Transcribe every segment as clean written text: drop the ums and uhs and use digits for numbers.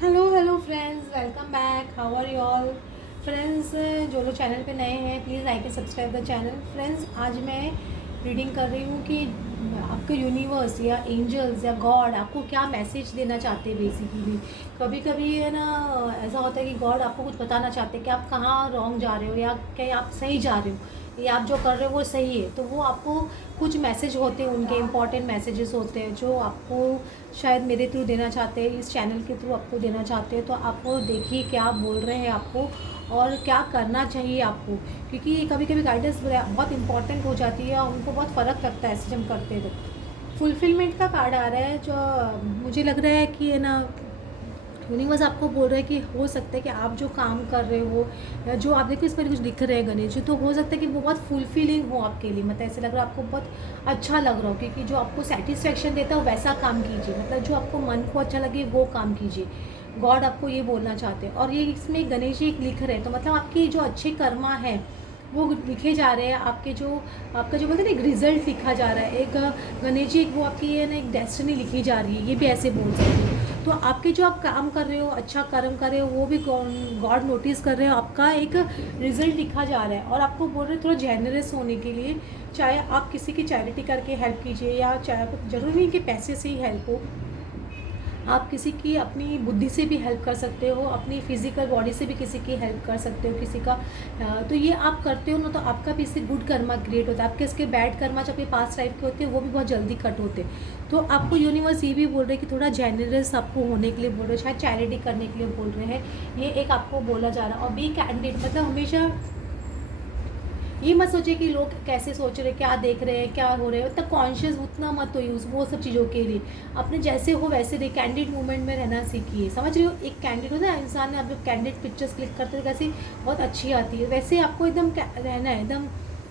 Hello friends, welcome back. How are you all friends? जो लोग channel पे नए हैं please like and subscribe the channel. Friends, आज मैं रीडिंग कर रही हूँ कि आपके यूनिवर्स या एंजल्स या गॉड आपको क्या मैसेज देना चाहते हैं। बेसिकली कभी कभी है ना, ऐसा होता है कि गॉड आपको कुछ बताना चाहते हैं कि आप कहाँ रॉन्ग जा रहे हो या क्या आप सही जा रहे हो या आप जो कर रहे हो वो सही है। तो वो आपको कुछ मैसेज होते हैं, उनके इम्पॉर्टेंट मैसेजेस होते हैं जो आपको शायद मेरे थ्रू देना चाहते हैं, इस चैनल के थ्रू आपको देना चाहते हैं। तो आपको देखिए क्या बोल रहे हैं आपको और क्या करना चाहिए आपको, क्योंकि कभी कभी गाइडेंस बहुत इंपॉर्टेंट हो जाती है और उनको बहुत फ़र्क लगता है ऐसे जब करते हैं। तो फुलफिलमेंट का कार्ड आ रहा है जो मुझे लग रहा है कि है ना, यूनिवर्स आपको बोल रहा है कि हो सकता है कि आप जो काम कर रहे हो या जो आप देखो इस पर कुछ दिख रहे हैं गणेश जी, तो हो सकता है कि वो बहुत फुलफिलिंग हो आपके लिए। मतलब ऐसे लग रहा है आपको बहुत अच्छा लग रहा हो, क्योंकि जो आपको सेटिस्फेक्शन देता है वैसा काम कीजिए। मतलब जो आपको मन को अच्छा लगे वो काम कीजिए। गॉड आपको ये बोलना चाहते हैं। और ये इसमें गणेश जी लिख रहे हैं, तो मतलब आपकी जो अच्छे कर्मा है वो लिखे जा रहे हैं। आपके जो आपका जो बोलते हैं ना, एक रिजल्ट लिखा जा रहा है। एक गणेश जी, एक वो आपकी है ना, एक डेस्टिनी लिखी जा रही है, ये भी ऐसे बोल सकते हो। तो आपके जो आप काम कर रहे हो, अच्छा कर्म कर रहे हो, वो भी गॉड नोटिस कर रहे हो। आपका एक रिजल्ट लिखा जा रहा है और आपको बोल रहे हैं थोड़ा जेनरस होने के लिए। चाहे आप किसी की चैरिटी करके हेल्प कीजिए या चाहे आपको जरूरी नहीं कि पैसे से ही हेल्प हो, आप किसी की अपनी बुद्धि से भी हेल्प कर सकते हो, अपनी फिजिकल बॉडी से भी किसी की हेल्प कर सकते हो किसी का। तो ये आप करते हो ना, तो आपका भी इससे गुड कर्मा क्रिएट होता है। आपके इसके बैड कर्मा जो आपके पास टाइप के होते हैं वो भी बहुत जल्दी कट होते हैं। तो आपको यूनिवर्स ये भी बोल रहे हैं कि थोड़ा जेनरस आपको होने के लिए बोल रहे हैं, शायद चैरिटी करने के लिए बोल रहे हैं। ये एक आपको बोला जा रहा है। और बी कैंडिडेट, मतलब हमेशा ये मत सोचिए कि लोग कैसे सोच रहे हैं, क्या देख रहे हैं, क्या हो रहे हैं। उतना कॉन्शियस उतना मत हो यूज़ वो सब चीज़ों के लिए। अपने जैसे हो वैसे रहे, कैंडिड मूवमेंट में रहना सीखिए। समझ रहे हो, एक कैंडिड होता है इंसान ने, आप जब कैंडिड पिक्चर्स क्लिक करते हो कैसी बहुत अच्छी आती है, वैसे आपको एकदम रहना है, एकदम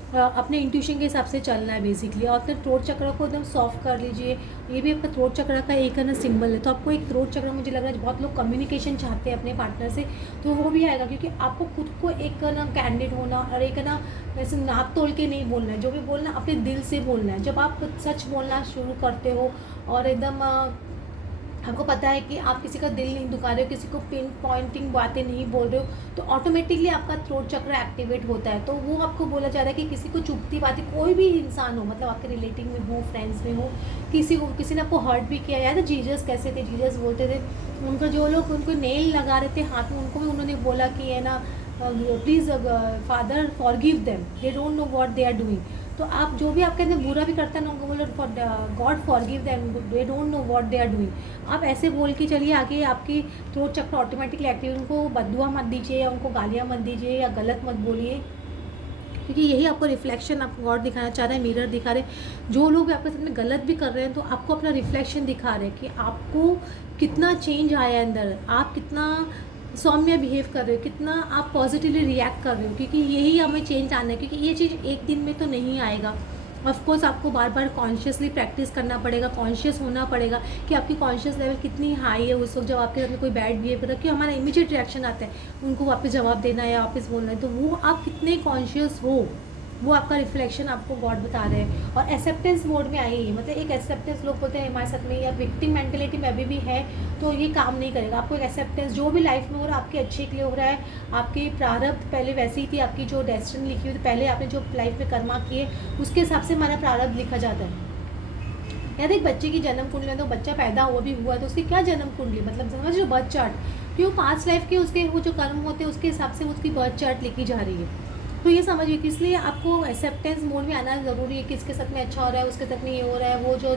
अपने इंट्यूशन के हिसाब से चलना है बेसिकली। और अपने थ्रोट चक्र को एकदम सॉफ्ट कर लीजिए। ये भी आपका थ्रोट चक्र का एक है ना सिंबल है। तो आपको एक थ्रोट चक्र, मुझे लग रहा है बहुत लोग कम्युनिकेशन चाहते हैं अपने पार्टनर से, तो वो भी आएगा। क्योंकि आपको खुद को एक ना कैंडिड होना और एक ना वैसे नाप तोल के नहीं बोलना है। जो भी बोलना अपने दिल से बोलना है। जब आप सच बोलना शुरू करते हो और एकदम आपको पता है कि आप किसी का दिल नहीं दुखा रहे हो, किसी को पिन पॉइंटिंग बातें नहीं बोल रहे हो, तो ऑटोमेटिकली आपका थ्रोट चक्र एक्टिवेट होता है। तो वो आपको बोला जा रहा है कि किसी को चुभती बातें, कोई भी इंसान हो, मतलब आपके रिलेटिव में हो, फ्रेंड्स में हो, किसी ने आपको हर्ट भी किया। यार जीजस कैसे थे, जीजस बोलते थे उनका, जो लोग उनको नेल लगा रहे थे हाथ में, उनको भी उन्होंने बोला कि है ना, please father forgive them, they don't know what they are doing. तो आप जो भी आपके अंदर बुरा भी करता है ना, उनको बोलो God forgive them, they don't know what they are doing. आप ऐसे बोल के चलिए आगे, आपकी थ्रोट चक्र ऑटोमेटिकली एक्टिव। उनको बददुआ मत दीजिए या उनको गालियाँ मत दीजिए या गलत मत बोलिए, क्योंकि यही आपको रिफ्लेक्शन आपको गॉड दिखाना चाह रहे हैं, मिरर दिखा रहे हैं। जो लोग भी आपके साथ में गलत भी कर रहे हैं, तो आपको अपना रिफ्लेक्शन दिखा रहे हैं कि आपको कितना चेंज आया है अंदर, आप कितना सौम्य बिहेव कर रहे हो, कितना आप पॉजिटिवली रिएक्ट कर रहे हो। क्योंकि यही हमें चेंज आना है, क्योंकि ये चीज़ एक दिन में तो नहीं आएगा। ऑफकोर्स आपको बार बार कॉन्शियसली प्रैक्टिस करना पड़ेगा, कॉन्शियस होना पड़ेगा कि आपकी कॉन्शियस लेवल कितनी हाई है उस वक्त जब आपके साथ में कोई बैड बिहेव कर रहा है। कि हमारा इमीडिएट रिएक्शन आता है उनको वापस जवाब देना है या वापस बोलना है। तो वो आप कितने कॉन्शियस हो, वो आपका रिफ्लेक्शन आपको गॉड बता रहे हैं। और एक्सेप्टेंस मोड में आई है, मतलब एक एक्सेप्टेंस, लोग बोलते हैं हमारे साथ में या विक्टिम मेंटेलिटी में अभी भी है, तो ये काम नहीं करेगा। आपको एक एक्सेप्टेंस, जो भी लाइफ में हो रहा है आपके अच्छे के लिए हो रहा है। आपकी प्रारब्ध पहले वैसी ही थी, आपकी जो डेस्टिनी लिखी हुई थी पहले, आपने जो लाइफ में कर्मा किए उसके हिसाब से हमारा प्रारब्ध लिखा जाता है। यार एक बच्चे की जन्म कुंडली में, तो बच्चा पैदा हुआ भी हुआ तो उसकी क्या जन्म कुंडली, मतलब समझ लो बर्थ चार्ट, क्यों पास्ट लाइफ के उसके वो जो कर्म होते हैं उसके हिसाब से उसकी बर्थ चार्ट लिखी जा रही है। तो ये समझिए कि इसलिए आपको एक्सेप्टेंस मोड में आना ज़रूरी है। किसके साथ में अच्छा हो रहा है, उसके साथ में ये हो रहा है, वो जो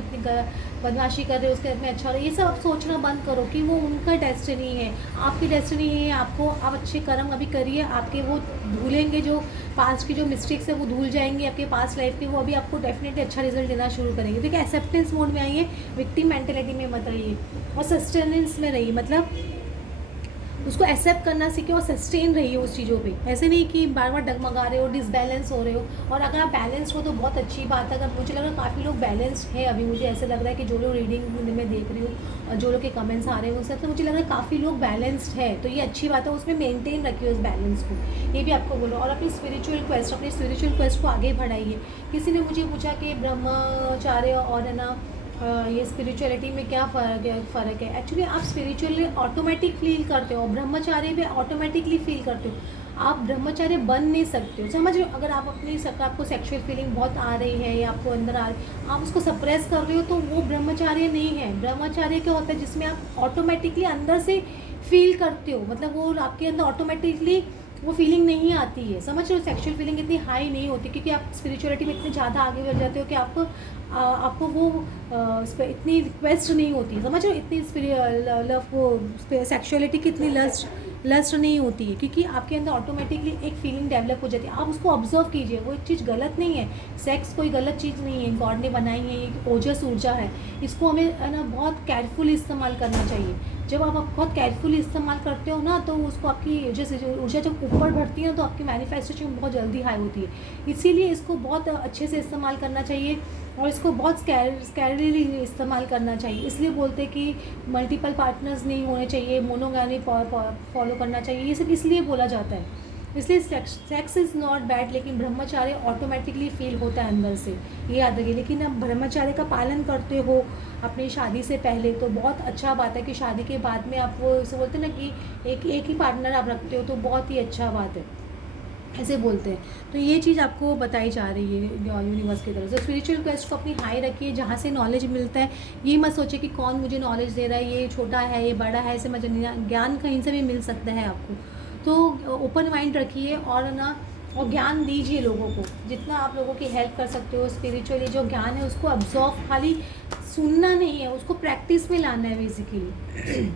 बदमाशी कर रहे हैं उसके साथ में अच्छा हो रहा है, ये सब आप सोचना बंद करो कि वो उनका डेस्टिनी है, आपकी डेस्टिनी है। आपको आप अच्छे कर्म अभी करिए, आपके वो धुलेंगे, जो पास्ट की जो मिस्टेक्स है वो धुल जाएंगे आपके पास्ट लाइफ के, वो अभी आपको डेफिनेटली अच्छा रिजल्ट देना शुरू करेंगे। देखिए एक्सेप्टेंस मोड में आइए, विक्टिम मेंटेलिटी में मत रहिए और सस्टेनेंस में रहिए। मतलब उसको एक्सेप्ट करना सीखे और सस्टेन रहिए उस चीज़ों पे। ऐसे नहीं कि बार बार डगमगा रहे हो, डिसबैलेंस हो रहे हो। और अगर आप बैलेंस हो तो बहुत अच्छी बात है। अगर मुझे लग रहा है काफ़ी लोग बैलेंस्ड है अभी, मुझे ऐसे लग रहा है कि जो लोग रीडिंग में देख रही हूँ और जो लोग के कमेंट्स आ रहे हैं उससे, तो मुझे लग रहा है काफ़ी लोग बैलेंस्ड है। तो ये अच्छी बात है, उसमें मेनटेन रखिए उस बैलेंस को, ये भी आपको बोलो। और अपनी स्पिरिचुअल क्वेस्ट को आगे बढ़ाइए। किसी ने मुझे पूछा कि ब्रह्मचार्य और है ना ये स्पिरिचुअलिटी में क्या फ़र्क है। एक्चुअली आप स्पिरिचुअली ऑटोमेटिक फील करते हो, ब्रह्मचार्य भी ऑटोमेटिकली फील करते हो। आप ब्रह्मचार्य बन नहीं सकते हो, समझ रहे हो। अगर आप अपनी आपको सेक्सुअल फीलिंग बहुत आ रही है या आपको अंदर आ रही, आप उसको सप्रेस कर रहे हो, तो वो ब्रह्मचार्य नहीं है। ब्रह्मचार्य क्या होता है, जिसमें आप ऑटोमेटिकली अंदर से फील करते हो, मतलब वो आपके अंदर ऑटोमेटिकली वो फीलिंग नहीं आती है, समझ रहे हो। सेक्सुअल फीलिंग इतनी हाई नहीं होती, क्योंकि आप स्पिरिचुअलिटी में इतने ज़्यादा आगे बढ़ जाते हो कि आपको वो इतनी रिक्वेस्ट नहीं होती, समझ रहे हो। इतनी लव वो सेक्सुअलिटी की इतनी लस्ट नहीं होती है, क्योंकि आपके अंदर ऑटोमेटिकली एक फीलिंग डेवलप हो जाती है। आप उसको ऑब्जर्व कीजिए, वो एक चीज़ गलत नहीं है। सेक्स कोई गलत चीज़ नहीं है, गॉड ने बनाई है, ये ओजस ऊर्जा है। इसको हमें है ना बहुत केयरफुली इस्तेमाल करना चाहिए। जब आप बहुत केयरफुली इस्तेमाल करते हो ना, तो उसको आपकी ऊर्जा जब ऊपर बढ़ती है तो आपकी मैनिफेस्टेशन बहुत जल्दी हाई होती है। इसीलिए इसको बहुत अच्छे से इस्तेमाल करना चाहिए, और इसको बहुत स्कैरली इस्तेमाल करना चाहिए। इसलिए बोलते हैं कि मल्टीपल पार्टनर्स नहीं होने चाहिए, मोनोगामी फॉलो करना चाहिए, ये सब इसलिए बोला जाता है। इसलिए सेक्स इज़ नॉट बैड, लेकिन ब्रह्मचार्य ऑटोमेटिकली फील होता है अंदर से, ये याद रखिए। लेकिन आप ब्रह्मचार्य का पालन करते हो अपनी शादी से पहले, तो बहुत अच्छा बात है कि शादी के बाद में आप वो ऐसे बोलते हैं ना कि एक ही पार्टनर आप रखते हो, तो बहुत ही अच्छा बात है, ऐसे बोलते हैं। तो ये चीज़ आपको बताई जा रही है यूनिवर्स की तरफ से। स्पिरिचुअल क्वेस्ट को अपनी हाई रखिए, जहाँ से नॉलेज मिलता है। ये मत सोचे कि कौन मुझे नॉलेज दे रहा है, ये छोटा है, ये बड़ा है, ऐसे मुझे ज्ञान कहीं से भी मिल सकता है आपको। तो ओपन माइंड रखिए, और ना और ज्ञान दीजिए लोगों को, जितना आप लोगों की हेल्प कर सकते हो। स्पिरिचुअली जो ज्ञान है उसको अब्जॉर्व, खाली सुनना नहीं है, उसको प्रैक्टिस में लाना है बेसिकली।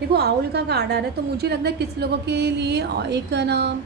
देखो आउल का कार्ड आ रहा है, तो मुझे लग रहा है किस लोगों के लिए एक ना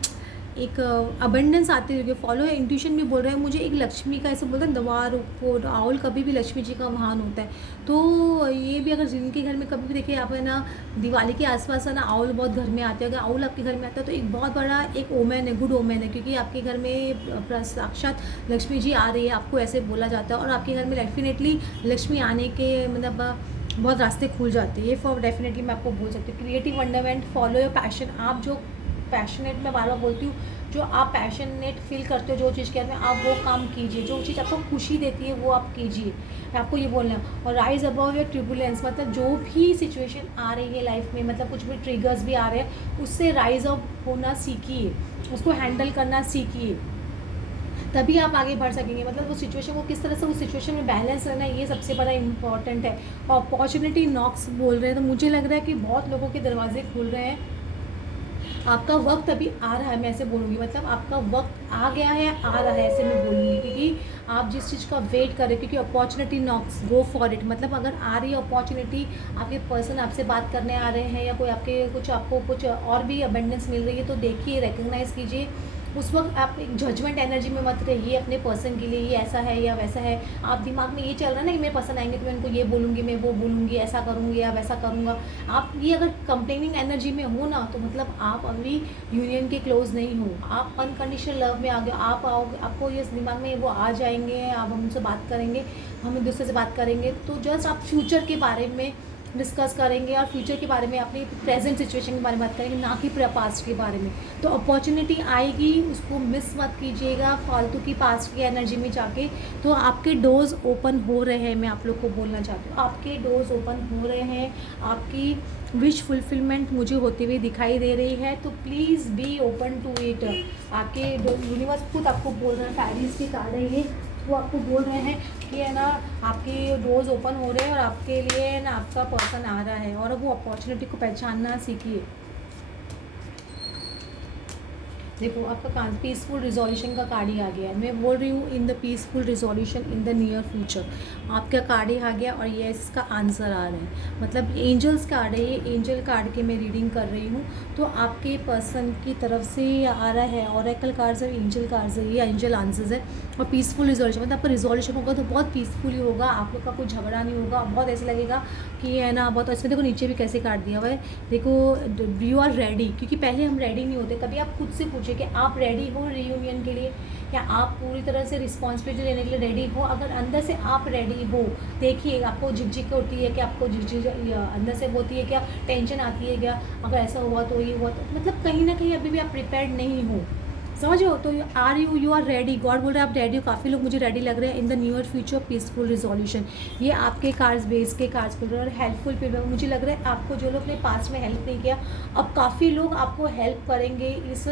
एक अबंडेंस आती है। फॉलो है, इंट्यूशन भी बोल रहे हैं मुझे। एक लक्ष्मी का ऐसे बोलते हैं दवार को, आउल कभी भी लक्ष्मी जी का वाहन होता है। तो ये भी अगर जिनके घर में कभी भी देखिए आप है ना, दिवाली के आसपास है ना आउल बहुत घर में आते हैं। अगर आउल आपके घर में आता है तो एक बहुत बड़ा एक ओमेन है, गुड ओमेन है, क्योंकि आपके घर में साक्षात लक्ष्मी जी आ रही है, आपको ऐसे बोला जाता है। और आपके घर में डेफिनेटली लक्ष्मी आने के मतलब बहुत रास्ते खुल जाते हैं, ये फॉर डेफिनेटली मैं आपको बोल सकती हूँ। Creative wonderment, follow your passion. आप जो पैशनेट, मैं बार बार बोलती हूँ, जो आप पैशनेट फील करते हो जो चीज़ के अंदर, आप वो काम कीजिए। जो चीज़ आपको खुशी देती है वो आप कीजिए, आपको ये बोलना है। और राइज अबव योर ट्रिबुलेंस, मतलब जो भी सिचुएशन आ रही है लाइफ में, मतलब कुछ भी ट्रिगर्स भी आ रहे हैं, उससे राइज अप होना सीखिए, उसको हैंडल करना सीखिए, तभी आप आगे बढ़ सकेंगे। मतलब वो सिचुएशन को किस तरह से उस सिचुएशन में बैलेंस रहना है, ये सबसे बड़ा इंपॉर्टेंट है। और अपॉर्चुनिटी नॉक्स बोल रहे हैं, तो मुझे लग रहा है कि बहुत लोगों के दरवाजे खुल रहे हैं। आपका वक्त अभी आ रहा है, मैं ऐसे बोलूँगी, मतलब आपका वक्त आ गया है, आ रहा है, ऐसे मैं बोलूँगी, क्योंकि आप जिस चीज़ का वेट कर रहे हो, क्योंकि opportunity knocks, go for it. मतलब अगर आ रही है अपॉर्चुनिटी, आपके पर्सन आपसे बात करने आ रहे हैं, या कोई आपको कुछ और भी अबेंडेंस मिल रही है, तो देखिए, रिकग्नाइज़ कीजिए। उस वक्त आप एक जजमेंट एनर्जी में मत रहिए अपने पर्सन के लिए, ये ऐसा है या वैसा है। आप दिमाग में ये चल रहा है ना कि मेरे पर्सन आएंगे तो मैं उनको ये बोलूँगी, मैं वो बोलूँगी, ऐसा करूँगी या वैसा करूँगा। आप ये अगर कंप्लेनिंग एनर्जी में हो ना, तो मतलब आप अभी यूनियन के क्लोज नहीं हो, आप अनकंडीशनल लव में आ गए। आप आओगे, आपको ये दिमाग में वो आ जाएंगे, आप हमसे बात करेंगे, हम एक दूसरे से बात करेंगे, तो जस्ट आप फ्यूचर के बारे में डिस्कस करेंगे, और फ्यूचर के बारे में, अपनी प्रेजेंट सिचुएशन के बारे में बात करेंगे, ना कि पास्ट के बारे में। तो अपॉर्चुनिटी आएगी, उसको मिस मत कीजिएगा फालतू की पास्ट की एनर्जी में जाके। तो आपके डोर्स ओपन हो रहे हैं, मैं आप लोग को बोलना चाहती हूँ, आपके डोर्स ओपन हो रहे हैं, आपकी विश फुलफिलमेंट मुझे होती हुई दिखाई दे रही है। तो please be open to it. आपके यूनिवर्स खुद आपको बोल रहे हैं, पैरिस की कार्ड है ये, वो आपको बोल रहे हैं कि है ना आपके डोर्स ओपन हो रहे हैं, और आपके लिए ना आपका पर्सन आ रहा है, और वो अपॉर्चुनिटी को पहचानना सीखिए। देखो आपका पीसफुल रिजोल्यूशन का कार्ड ही आ गया है। मैं बोल रही हूँ in the peaceful resolution in the near future, आपका कार्ड ही आ गया, और ये इसका आंसर आ रहा है। मतलब एंजल्स कार्ड है ये, एंजल कार्ड की मैं रीडिंग कर रही हूँ। तो आपके पर्सन की तरफ से ये आ रहा है, ऑरेकल कार्ड्स है, एंजल कार्ड्स है, ये एंजल आंसर्स है। और पीसफुल रिजोल्यूशन, मतलब आपका रिजोल्यूशन होगा तो बहुत पीसफुली होगा, आप लोग का कुछ झगड़ा नहीं होगा, बहुत ऐसे लगेगा कि है ना बहुत अच्छा। देखो नीचे भी कैसे कार्ड दिया हुआ है, देखो यू आर रेडी, क्योंकि पहले हम रेडी नहीं होते। कभी आप खुद से पूछिए कि आप रेडी हो रीयूनियन के लिए, या आप पूरी तरह से रिस्पॉन्सिबिलिटी लेने के लिए रेडी हो। अगर अंदर से आप रेडी हो, देखिए आपको झिकझिक होती है कि आपको झिकझिक अंदर से होती है क्या, टेंशन आती है क्या, अगर ऐसा हुआ तो ये हुआ तो, मतलब कहीं ना कहीं अभी भी आप प्रिपेयर्ड नहीं हो, समझ हो। तो यू आर रेडी, गॉड बोल रहे हैं आप रेडी हो, काफ़ी लोग मुझे रेडी लग रहे हैं in the newer future peaceful resolution. ये आपके कार्ड्स बेस के कार्ड्स बोल रहे हैं। और हेल्पफुल फीडबैक, मुझे लग रहा है आपको जो लोग ने पास्ट में हेल्प नहीं किया, अब काफ़ी लोग आपको हेल्प करेंगे इस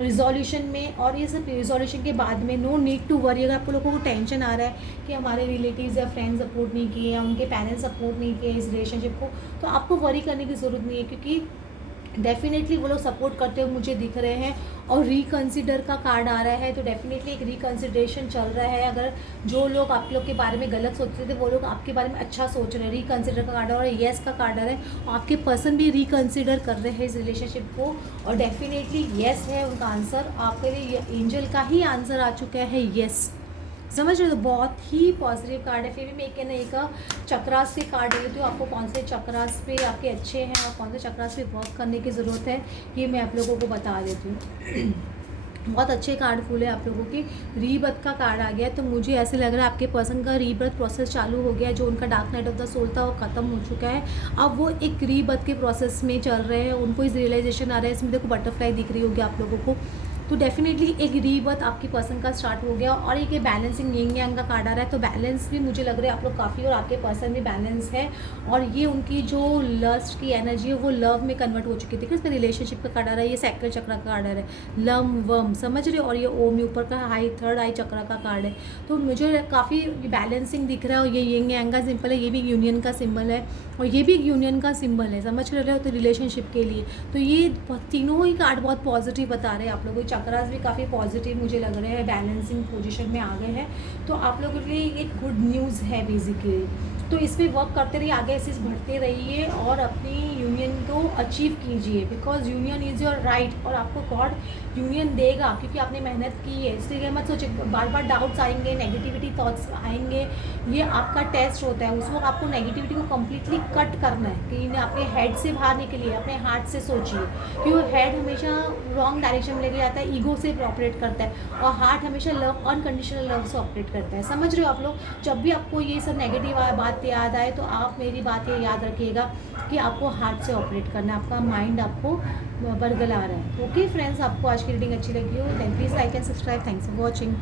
रिजोल्यूशन में। और इस रिजोल्यूशन के बाद में नो नीड टू वरी। अगर आप लोगों को टेंशन आ रहा है कि हमारे रिलेटिव्स या फ्रेंड्स सपोर्ट नहीं किए या उनके पेरेंट्स सपोर्ट नहीं किए इस रिलेशनशिप को, तो आपको वरी करने की ज़रूरत नहीं है, क्योंकि डेफिनेटली वो लोग सपोर्ट करते हुए मुझे दिख रहे हैं। और रिकंसिडर का कार्ड आ रहा है, तो डेफिनेटली एक रिकंसिडरेशन चल रहा है। अगर जो लोग आप लोग के बारे में गलत सोचते थे वो लोग आपके बारे में अच्छा सोच रहे हैं। रिकंसिडर का कार्ड आ रहा है, येस का कार्ड आ रहा है, और आपके पर्सन भी रिकंसिडर कर रहे हैं इस रिलेशनशिप को। और डेफिनेटली येस है उनका आंसर, आपके लिए एंजल का ही आंसर आ चुका है येस। समझ रहे हो, तो बहुत ही पॉजिटिव कार्ड है। फिर भी मैं एक चक्रास के कार्ड लेती हूँ, आपको कौन से चक्रास पे आपके अच्छे हैं और कौन से चक्रास पे वर्क करने की ज़रूरत है, ये मैं आप लोगों को बता देती हूँ। बहुत अच्छे कार्ड फूल है आप लोगों की। रीबर्थ का कार्ड आ गया है, तो मुझे ऐसे लग रहा है आपके पर्सन का रीबर्थ प्रोसेस चालू हो गया है। जो उनका dark night of the soul था वो ख़त्म हो चुका है, अब वो एक रीबर्थ के प्रोसेस में चल रहे हैं। उनको इस रियलाइजेशन आ रहा है। इसमें देखो बटरफ्लाई दिख रही होगी आप लोगों को, तो डेफिनेटली एक रीबर्थ आपकी पर्सन का स्टार्ट हो गया। और एक बैलेंसिंग यिंग यांग का कार्ड आ रहा है, तो बैलेंस भी मुझे लग रहा है आप लोग काफ़ी, और आपके पर्सन भी बैलेंस है। और ये उनकी जो लस्ट की एनर्जी है वो लव में कन्वर्ट हो चुकी थी। इसमें रिलेशनशिप का कार्ड आ रहा है, ये सैक्रल चक्र का कार्ड आ रहा है, लम वम, समझ रहे हो। और ये ओम ऊपर का हाई थर्ड आई चक्र का कार्ड है, तो मुझे काफ़ी बैलेंसिंग दिख रहा है। और ये यिंग यांग का सिंबल है, ये भी यूनियन का सिंबल है, और ये भी यूनियन का सिंबल है, समझ रहे हो, तो रिलेशनशिप के लिए। तो ये तीनों ही कार्ड बहुत पॉजिटिव बता रहे हैं आप लोगों को। चक्रास भी काफ़ी पॉजिटिव मुझे लग रहे हैं, बैलेंसिंग पोजीशन में आ गए हैं, तो आप लोगों के लिए एक गुड न्यूज़ है बेसिकली। तो इस पर वर्क करते रहिए, आगे ऐसे बढ़ते रहिए और अपनी यूनियन को अचीव कीजिए, because union is your right. और आपको गॉड यूनियन देगा क्योंकि आपने मेहनत की है। इसलिए मत सोचिए, बार बार डाउट्स आएंगे, नेगेटिविटी थॉट्स आएंगे, ये आपका टेस्ट होता है। उस वक्त आपको नेगेटिविटी को कम्प्लीटली कट करना है कि इन्हें अपने हेड से बाहर निकलिए, अपने हार्ट से सोचिए, क्योंकि हेड हमेशा रॉन्ग डायरेक्शन में लेके जाता है, ईगो से ऑपरेट करता है, और हार्ट हमेशा लव, अनकंडीशनल लव से ऑपरेट करता है। समझ रहे हो आप लोग। जब भी आपको ये सब नेगेटिव बात याद आए तो आप मेरी बात ये याद रखिएगा कि आपको हार्ट से ऑपरेट करना है, आपका माइंड आपको बरगला रहा है। ओके फ्रेंड्स, आपको आज की रीडिंग अच्छी लगी हो then please like and subscribe. Thanks for watching.